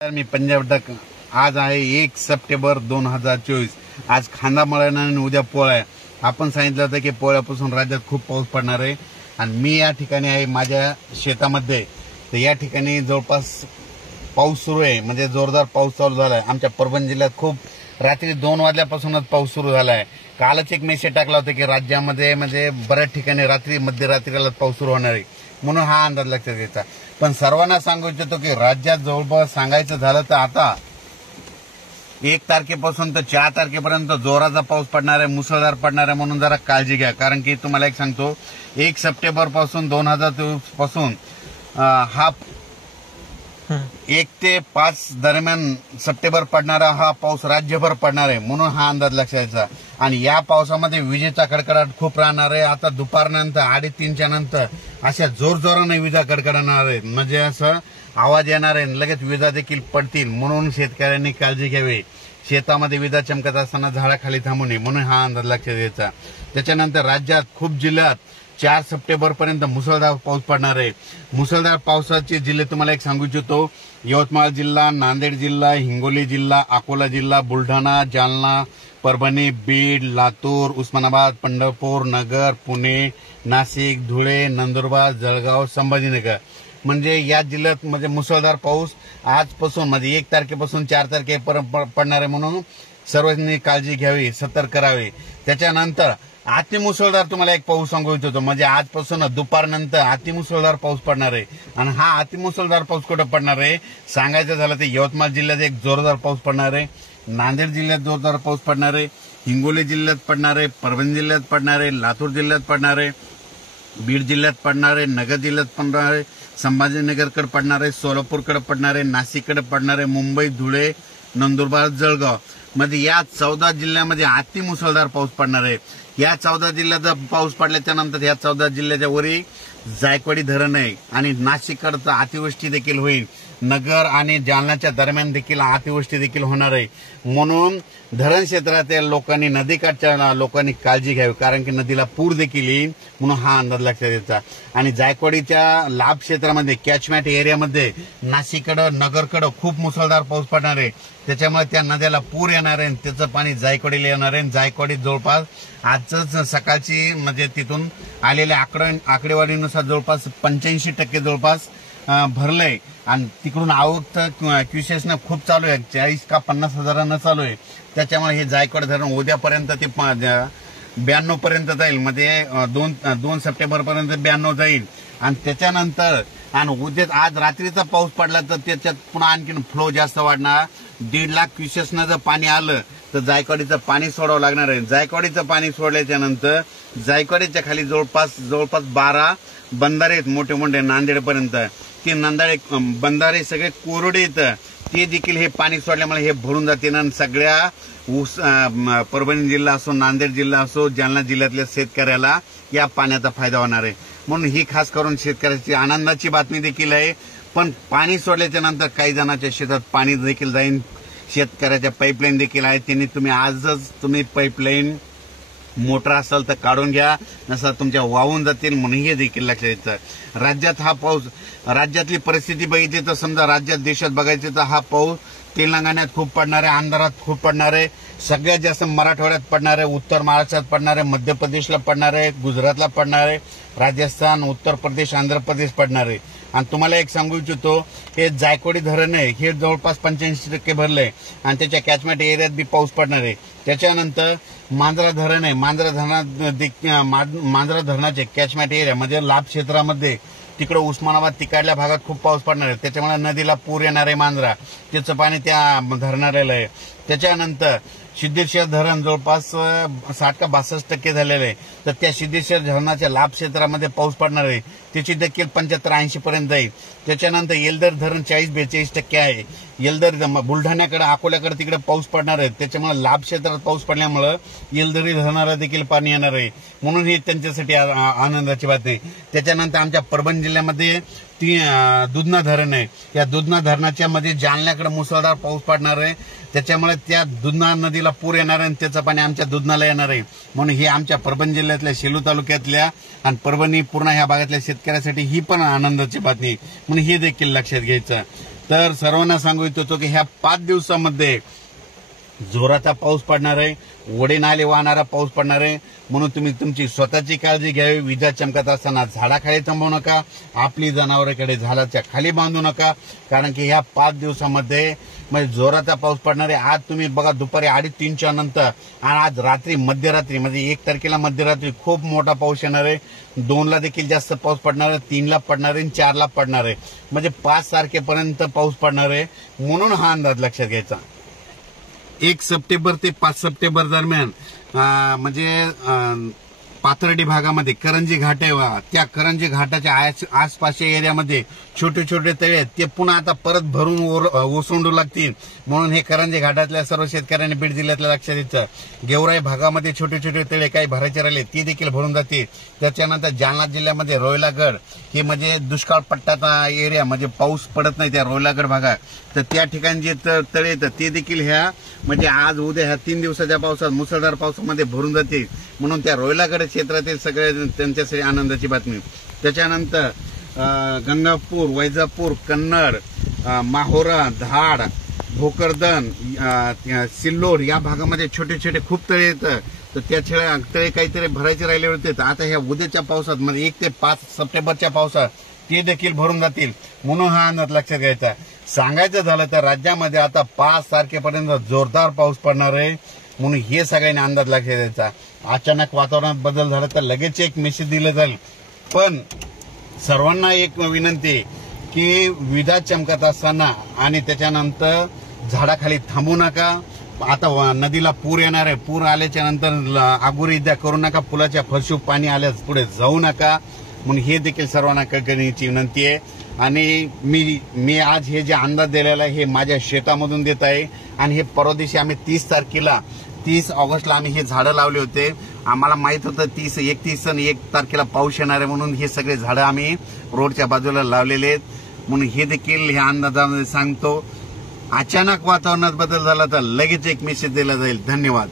मी Punjab duck. आज आहे 1 September 2024। आज खांदा मळण आणि उद्या पोळा। आपण सांगितलं होतं की पोळ्यापासून राज्यात खूप पाऊस पडणार आहे आणि मी या ठिकाणी आहे माझ्या शेतामध्ये। तर या ठिकाणी जवळपास पाऊस सुरू आहे, म्हणजे जोरदार पाऊस चालू झालाय। आमच्या परभणी जिल्ह्यात खूप रात्री 2 वाजल्यापासूनच पाऊस सुरू झालाय। कालच एक मेसेज टाकला होता की राज्यामध्ये म्हणजे बऱ्याच ठिकाणी रात्री मध्यरात्रीला पाऊस सुरू होणार आहे, म्हणून हा अंदाज लक्षात घ्यायचा। पण सर्वांना सांगू इच्छितो की राज्यात जवळपास सांगायचं झालं तर आता 1 तारखेपासून तर 4 तारखेपर्यंत जोराचा पाऊस पडणार आहे, मुसळधार पडणार आहे, म्हणून जरा काळजी घ्या। कारण की तुम्हाला एक सांगतो, 1 सप्टेंबर पासून 2024 पासून हा 1 ते 5 दरम्यान सप्टेंबर पडणारा हा पाऊस राज्यभर पडणार आहे, म्हणून हा अंदाज लक्षात घ्यायचा। आणि या पावसामध्ये विजेचा कडकडाट खूप राहणार आहे। आता दुपारनंतर 2:30च्या नंतर अशा जोरजोराने विजा कडकडणार आहेत, म्हणजे असं आवाज येणार आहे, लगेच विजा देखील पडतील, म्हणून शेतकऱ्यांनी काळजी घ्यावी। शेतामध्ये विजा चमकत असताना झाडाखाली थांबू नये, म्हणून हा अंदाज लक्षात घ्यायचा। त्याच्यानंतर राज्यात खूप जिल्ह्यात 4 सप्टेंबर पर्यंत मुसळधार पाऊस पडणार आहे। मुसळधार पावसाचे जिल्हे तुम्हाला एक सांगू इच्छितो, यवतमाळ जिल्हा, नांदेड जिल्हा, हिंगोली जिल्हा, अकोला जिल्हा, बुलढाणा, जालना, परभणी, बीड, लातूर, उस्मानाबाद, पंढरपूर, नगर, पुणे, नाशिक, धुळे, नंदुरबार, जळगाव, संभाजीनगर, म्हणजे या जिल्ह्यात म्हणजे मुसळधार पाऊस आजपासून म्हणजे 1 तारखेपासून 4 तारखेपर्यंत पडणार आहे, म्हणून सर्वांनी काळजी घ्यावी, सतर्क करावे। त्याच्यानंतर अतिमुसळधार तुम्हाला एक पाऊस सांगू इच्छितो, म्हणजे आजपासून दुपारनंतर अतिमुसळधार पाऊस पडणार आहे। आणि हा अतिमुसळधार पाऊस कुठे पडणार आहे सांगायचं झालं तर यवतमाळ जिल्ह्यात एक जोरदार पाऊस पडणार आहे, नांदेड जिल्ह्यात जोरदार पाऊस पडणार आहे, हिंगोली जिल्ह्यात पडणार आहे, परभणी जिल्ह्यात पडणार आहे, लातूर जिल्ह्यात पडणार आहे, बीड जिल्ह्यात पडणार आहे, नगर जिल्ह्यात पडणार आहे, संभाजीनगरकडे पडणार आहे, सोलापूरकडे पडणार आहे, नाशिककडे पडणार आहे, मुंबई, धुळे, नंदुरबार, जळगाव, म्हणजे या 14 जिल्ह्यामध्ये अतिमुसळधार पाऊस पडणार आहे। या 14 जिल्ह्याचा पाऊस पडल्याच्या नंतर या 14 जिल्ह्याच्या वरी जायकवाडी धरण आहे आणि नाशिककडे अतिवृष्टी देखील होईल। नगर आणि जालन्याच्या दरम्यान देखील अतिवृष्टी देखील होणार आहे, म्हणून धरण क्षेत्रातील लोकांनी, नदीकाठच्या लोकांनी काळजी घ्यावी, कारण की नदीला पूर देखील येईल, म्हणून हा अंदाज लक्षात घ्यायचा। आणि जायकवाडीच्या लाभ क्षेत्रामध्ये कॅचमेंट एरियामध्ये नाशिककडं, नगरकडं खूप मुसळधार पाऊस पडणार आहे, त्याच्यामुळे त्या नद्याला पूर येणार आहे, त्याचं पाणी जायकवाडीला येणार आहे। जायकवाडी जवळपास आजच सकाळची म्हणजे तिथून आलेल्या आकडेवारीनुसार जवळपास 85% जवळपास भरलंय आणि तिकडून आवक तर क्युसेसनं खूप चालू आहे, 40 का 50 हजारांना चालू आहे। त्याच्यामुळे हे जायकवाड धरण उद्यापर्यंत ते 92 पर्यंत जाईल, म्हणजे 2 सप्टेंबर पर्यंत 92 जाईल। आणि त्याच्यानंतर आणि उद्या आज रात्रीचा पाऊस पडला तर त्याच्यात पुन्हा आणखीन फ्लो जास्त वाढणार। 1.5 लाख क्युसेसनं जर पाणी आलं तर जायकवाडीचं पाणी सोडावं लागणार आहे। जायकवाडीचं पाणी सोडल्याच्या नंतर जायकवाडीच्या खाली जवळपास 12 बंधारे आहेत मोठे मोठे नांदेडपर्यंत, ते बंधारे सगळे कोरडे येतं, ते देखील हे पाणी सोडल्यामुळे हे भरून जाते आणि सगळ्या परभणी जिल्हा असो, नांदेड जिल्हा असो, जालना जिल्ह्यातल्या शेतकऱ्याला या पाण्याचा फायदा होणार आहे। म्हणून ही खास करून शेतकऱ्याची आनंदाची बातमी देखील आहे। पण पाणी सोडल्याच्या नंतर काही जणांच्या शेतात पाणी देखील जाईल, शेतकऱ्याच्या पाईपलाईन देखील आहे, त्यांनी तुम्ही आजच पाईपलाईन मोटर असेल तर काढून घ्या, नसेल तुमच्या वाहून जातील, म्हणून हे देखील लक्षात घ्यायचं। राज्यात हा पाऊस, राज्यातली परिस्थिती बघितली तर समजा राज्यात देशात बघायचे तर हा पाऊस तेलंगणात खूप पडणार आहे, आंध्रात खूप पडणार आहे, सगळ्यात जास्त मराठवाड्यात पडणार आहे, उत्तर महाराष्ट्रात पडणार आहे, मध्य प्रदेशला पडणार आहे, गुजरातला पडणार आहे, राजस्थान, उत्तर प्रदेश, आंध्र प्रदेश पडणार आहे। आणि तुम्हाला एक सांगू इच्छितो, हे जायकवाडी धरण आहे, हे जवळपास 85% भरलंय आणि त्याच्या कॅचमेंट एरियात बी पाऊस पडणार आहे। त्याच्यानंतर मांजरा धरण आहे, मांजरा धरणाचे कॅचमेंट एरिया म्हणजे लाभ क्षेत्रामध्ये तिकडे उस्मानाबाद तिकडल्या भागात खूप पाऊस पडणार आहे, त्याच्यामुळे नदीला पूर येणार आहे मांजरा, त्याचं पाणी त्या धरणाला आहे। त्याच्यानंतर सिद्धेश्वर धरण जवळपास 60 का 62% झालेलं आहे, तर त्या सिद्धेश्वर धरणाच्या लाभ क्षेत्रामध्ये पाऊस पडणार आहे, त्याची देखील 75-80 पर्यंत जाईल। त्याच्यानंतर येलदर धरण 40-42% आहे, येलदर बुलढाण्याकडे, अकोल्याकडे तिकडे पाऊस पडणार आहे, त्याच्यामुळे लाभ क्षेत्रात पाऊस पडल्यामुळे येलदरी धरणाला देखील पाणी येणार आहे, म्हणून ही त्यांच्यासाठी आनंदाची बात आहे। त्याच्यानंतर आमच्या परभणी जिल्ह्यामध्ये दुधना धरण आहे, या दुधना धरणाच्या मध्ये जालन्याकडे मुसळधार पाऊस पडणार आहे, त्याच्यामुळे त्या दुधना नदीला पूर येणार आहे आणि त्याचं पाणी आमच्या दुधनाला येणार आहे, म्हणून हे आमच्या परभणी जिल्ह्यातल्या सेलू तालुक्यातल्या आणि परभणी पूर्ण ह्या भागातल्या शेतकऱ्यासाठी ही पण आनंदाची बातमी, म्हणून हे देखील लक्षात घ्यायचं। तर सर्वांना सांगू इच्छितो की ह्या 5 दिवसामध्ये जोराचा पाऊस पडणार आहे, ओढे नाले वाहणारा पाऊस पडणार आहे. म्हणून तुम्ही तुमची स्वतःची काळजी घ्यावी. विजा चमकत असताना झाडाखाली थांबवू नका, आपली जनावरांकडे झाडाच्या खाली बांधू नका, कारण की ह्या 5 दिवसामध्ये म्हणजे जोराचा पाऊस पडणार आहे. आज तुम्ही बघा दुपारी 2:30-3च्या नंतर आणि आज रात्री मध्यरात्री म्हणजे 1 तारखेला मध्यरात्री खूप मोठा पाऊस येणार आहे. 2ला देखील जास्त पाऊस पडणार आहे, 3ला पडणार आहे, 4ला पडणार आहे. म्हणजे 5 तारखेपर्यंत पाऊस पडणार आहे. म्हणून हा अंदाज लक्षात घ्यायचा. 1 सप्टेंबर ते 5 सप्टेंबर दरम्यान म्हणजे पाथर्डी भागामध्ये करंजी घाट आहे, त्या करंजी घाटाच्या आसपासच्या एरियामध्ये छोटे छोटे तळे आहेत, ते पुन्हा आता परत भरून ओसंडू लागतील. म्हणून हे करंजी घाटातल्या सर्व शेतकऱ्यांनी बीड जिल्ह्यातल्या लक्षात द्यायचं. गेवराई भागामध्ये छोटे छोटे तळे काही भरायचे राहिले ते देखील भरून जातील. त्याच्यानंतर जालना जिल्ह्यामध्ये रोयलागड हे म्हणजे दुष्काळ पट्ट्याचा एरिया, म्हणजे पाऊस पडत नाही त्या रोयलागड भागात, तर त्या ठिकाणी जे तळे येतात ते देखील ह्या म्हणजे आज उद्या ह्या 3 दिवसाच्या पावसात मुसळधार पावसामध्ये भरून जातील. म्हणून त्या रोयलागड क्षेत्रातील सगळे त्यांच्यासाठी आनंदाची बातमी. त्याच्यानंतर गंगापूर, वैजापूर, कन्नड, माहोरा, धाड, भोकरदन, सिल्लोड या भागामध्ये छोटे छोटे खूप तळे येतात. तर त्या तळे काहीतरी भरायचे राहिले होते, तर आता ह्या उद्याच्या पावसात म्हणजे 1 ते 5 सप्टेंबरच्या पावसात ते देखील भरून जातील. म्हणून हा अंदाज लक्षात घ्यायचा. सांगायचं झालं तर राज्यामध्ये आता 5 तारखेपर्यंत जोरदार पाऊस पडणार आहे. म्हणून हे सगळ्यांनी अंदाज लक्षात द्यायचा. अचानक वातावरणात बदल झाला तर लगेच एक मेसेज दिलं जाईल. पण सर्वांना एक विनंती की विजा चमकत असताना आणि त्याच्यानंतर झाडाखाली थांबू नका. आता नदीला पूर येणार आहे, पूर आल्याच्या नंतर आगोरी द्या करू नका, पुलाच्या फरशीवर पाणी आल्यास पुढे जाऊ नका. म्हणून हे देखील सर्वांना कळकळीची विनंती आहे. आणि मी आज हे जे अंदाज दिलेला आहे हे माझ्या शेतामधून देत आहे. आणि हे परवा दिवशी आम्ही 30 ऑगस्टला आम्ही हे झाडं लावले होते. आम्हाला माहित होतं 31 आणि 1 तारखेला पाऊस येणार आहे, म्हणून हे सगळे झाडं आम्ही रोडच्या बाजूला लावलेले आहेत. म्हणून हे देखील ह्या अंदाजामध्ये सांगतो. अचानक वातावरणात बदल झाला तर लगेच एक मेसेज दिला जाईल. धन्यवाद.